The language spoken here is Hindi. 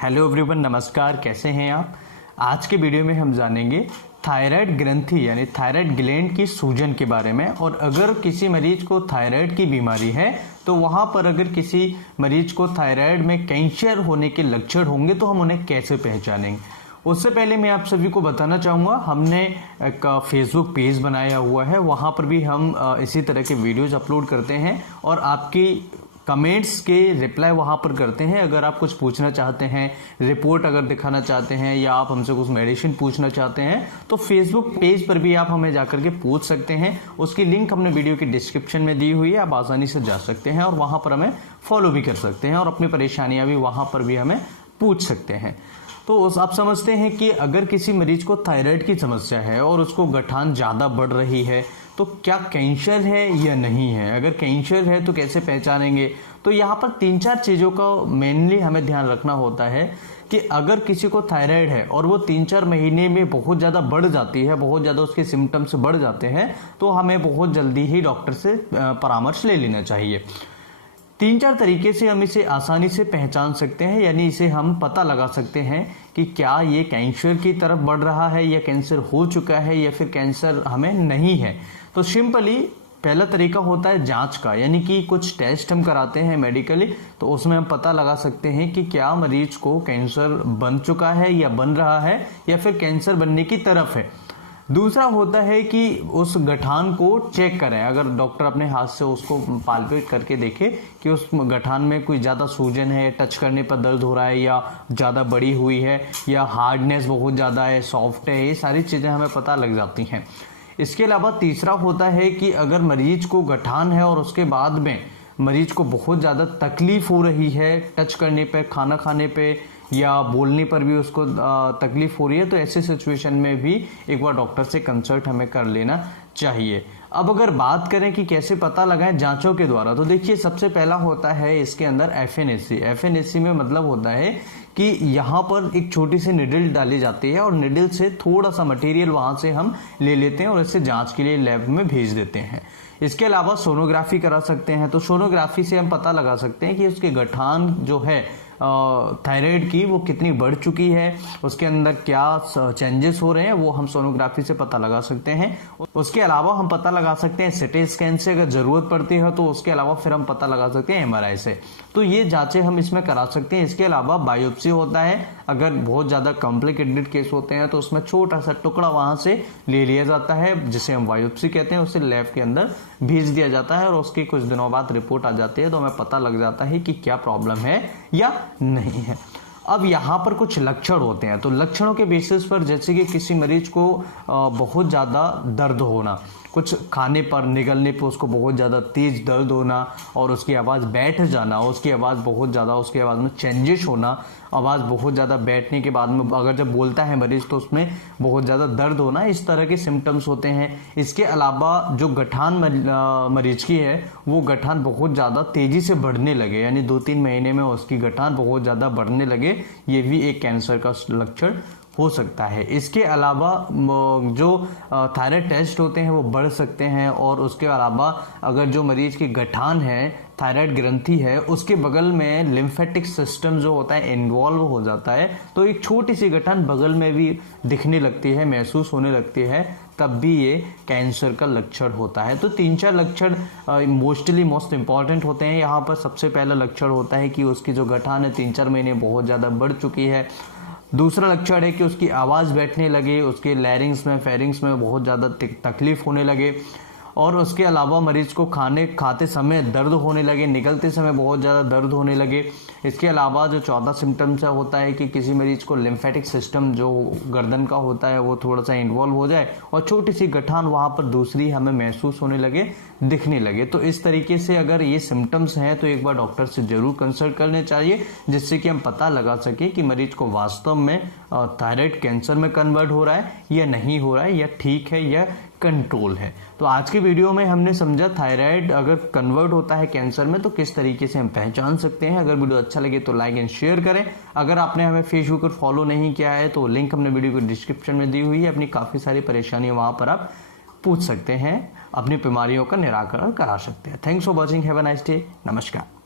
हेलो एवरीवन, नमस्कार। कैसे हैं आप। आज के वीडियो में हम जानेंगे थायराइड ग्रंथि यानी थायराइड ग्लैंड की सूजन के बारे में। और अगर किसी मरीज को थायराइड की बीमारी है तो वहां पर अगर किसी मरीज को थायराइड में कैंसर होने के लक्षण होंगे तो हम उन्हें कैसे पहचानेंगे। उससे पहले मैं आप सभी को बताना चाहूँगा, हमने एक फेसबुक पेज बनाया हुआ है, वहाँ पर भी हम इसी तरह के वीडियोज़ अपलोड करते हैं और आपकी कमेंट्स के रिप्लाई वहाँ पर करते हैं। अगर आप कुछ पूछना चाहते हैं, रिपोर्ट अगर दिखाना चाहते हैं या आप हमसे कुछ मेडिसिन पूछना चाहते हैं तो फेसबुक पेज पर भी आप हमें जाकर के पूछ सकते हैं। उसकी लिंक हमने वीडियो की डिस्क्रिप्शन में दी हुई है, आप आसानी से जा सकते हैं और वहाँ पर हमें फॉलो भी कर सकते हैं और अपनी परेशानियाँ भी वहाँ पर भी हमें पूछ सकते हैं। तो आप समझते हैं कि अगर किसी मरीज को थायराइड की समस्या है और उसको गठान ज़्यादा बढ़ रही है तो क्या कैंसर है या नहीं है। अगर कैंसर है तो कैसे पहचानेंगे। तो यहाँ पर 3-4 चीज़ों का मेनली हमें ध्यान रखना होता है कि अगर किसी को थायराइड है और वो 3-4 महीने में बहुत ज़्यादा बढ़ जाती है, बहुत ज़्यादा उसके सिम्टम्स बढ़ जाते हैं, तो हमें बहुत जल्दी ही डॉक्टर से परामर्श ले लेना चाहिए। 3-4 तरीके से हम इसे आसानी से पहचान सकते हैं, यानी इसे हम पता लगा सकते हैं कि क्या ये कैंसर की तरफ बढ़ रहा है या कैंसर हो चुका है या फिर कैंसर हमें नहीं है। तो सिंपली पहला तरीका होता है जांच का, यानी कि कुछ टेस्ट हम कराते हैं मेडिकली, तो उसमें हम पता लगा सकते हैं कि क्या मरीज को कैंसर बन चुका है या बन रहा है या फिर कैंसर बनने की तरफ है। दूसरा होता है कि उस गठान को चेक करें। अगर डॉक्टर अपने हाथ से उसको पाल्पेट करके देखे कि उस गठान में कोई ज़्यादा सूजन है, टच करने पर दर्द हो रहा है या ज़्यादा बड़ी हुई है या हार्डनेस बहुत ज़्यादा है, सॉफ्ट है, ये सारी चीज़ें हमें पता लग जाती हैं। इसके अलावा तीसरा होता है कि अगर मरीज को गठान है और उसके बाद में मरीज को बहुत ज़्यादा तकलीफ हो रही है, टच करने पे, खाना खाने पे या बोलने पर भी उसको तकलीफ हो रही है, तो ऐसे सिचुएशन में भी एक बार डॉक्टर से कंसल्ट हमें कर लेना चाहिए। अब अगर बात करें कि कैसे पता लगाएं जांचों के द्वारा, तो देखिए सबसे पहला होता है इसके अंदर एफएनएसी। एफएनएसी में मतलब होता है कि यहाँ पर एक छोटी सी निडल डाली जाती है और निडल से थोड़ा सा मटेरियल वहाँ से हम ले लेते हैं और इसे जांच के लिए लैब में भेज देते हैं। इसके अलावा सोनोग्राफी करा सकते हैं। तो सोनोग्राफी से हम पता लगा सकते हैं कि उसके गठान जो है थायराइड की वो कितनी बढ़ चुकी है, उसके अंदर क्या चेंजेस हो रहे हैं, वो हम सोनोग्राफी से पता लगा सकते हैं। उसके अलावा हम पता लगा सकते हैं सिटी स्कैन से, अगर जरूरत पड़ती है तो उसके अलावा फिर हम पता लगा सकते हैं एमआरआई से। तो ये जांचें हम इसमें करा सकते हैं। इसके अलावा बायोप्सी होता है, अगर बहुत ज़्यादा कॉम्प्लिकेटेड केस होते हैं तो उसमें छोटा सा टुकड़ा वहाँ से ले लिया जाता है, जिसे हम बायोप्सी कहते हैं, उसे लैब के अंदर भेज दिया जाता है और उसकी कुछ दिनों बाद रिपोर्ट आ जाती है, तो हमें पता लग जाता है कि क्या प्रॉब्लम है या नहीं है। अब यहाँ पर कुछ लक्षण होते हैं, तो लक्षणों के बेसिस पर जैसे कि किसी मरीज को बहुत ज़्यादा दर्द होना, कुछ खाने पर निगलने पर उसको बहुत ज़्यादा तेज दर्द होना और उसकी आवाज़ बैठ जाना, उसकी आवाज़ बहुत ज़्यादा, उसकी आवाज़ में चेंजेस होना, आवाज़ बहुत ज़्यादा बैठने के बाद में अगर जब बोलता है मरीज तो उसमें बहुत ज़्यादा दर्द होना, इस तरह के सिम्टम्स होते हैं। इसके अलावा जो गठान मरीज की है वो गठान बहुत ज़्यादा तेज़ी से बढ़ने लगे, यानी 2-3 महीने में उसकी गठान बहुत ज़्यादा बढ़ने लगे, ये भी एक कैंसर का लक्षण हो सकता है। इसके अलावा जो थायराइड टेस्ट होते हैं वो बढ़ सकते हैं और उसके अलावा अगर जो मरीज की गठान है, थायराइड ग्रंथि है, उसके बगल में लिम्फेटिक सिस्टम जो होता है इन्वॉल्व हो जाता है, तो एक छोटी सी गठान बगल में भी दिखने लगती है, महसूस होने लगती है, तब भी ये कैंसर का लक्षण होता है। तो 3-4 लक्षण मोस्ट इंपॉर्टेंट होते हैं। यहाँ पर सबसे पहला लक्षण होता है कि उसकी जो गठान है 3-4 महीने बहुत ज़्यादा बढ़ चुकी है। दूसरा लक्षण है कि उसकी आवाज़ बैठने लगे, उसके लैरिंग्स में, फेरिंग्स में बहुत ज़्यादा तकलीफ होने लगे और उसके अलावा मरीज को खाते समय दर्द होने लगे, निकलते समय बहुत ज़्यादा दर्द होने लगे। इसके अलावा जो चौथा सिम्टम्स होता है कि किसी मरीज को लिम्फेटिक सिस्टम जो गर्दन का होता है वो थोड़ा सा इन्वॉल्व हो जाए और छोटी सी गठान वहाँ पर दूसरी हमें महसूस होने लगे, दिखने लगे। तो इस तरीके से अगर ये सिम्टम्स हैं तो एक बार डॉक्टर से जरूर कंसल्ट करने चाहिए, जिससे कि हम पता लगा सके कि मरीज को वास्तव में थायराइड कैंसर में कन्वर्ट हो रहा है या नहीं हो रहा है, या ठीक है या कंट्रोल है। तो आज के वीडियो में हमने समझा थायराइड अगर कन्वर्ट होता है कैंसर में तो किस तरीके से हम पहचान सकते हैं। अगर वीडियो अच्छा लगे तो लाइक एंड शेयर करें। अगर आपने हमें फेसबुक पर फॉलो नहीं किया है तो लिंक हमने वीडियो को डिस्क्रिप्शन में दी हुई है। अपनी काफ़ी सारी परेशानियां वहां पर आप पूछ सकते हैं, अपनी बीमारियों का निराकरण करा सकते हैं। Thanks for watching, have a nice day, नमस्कार।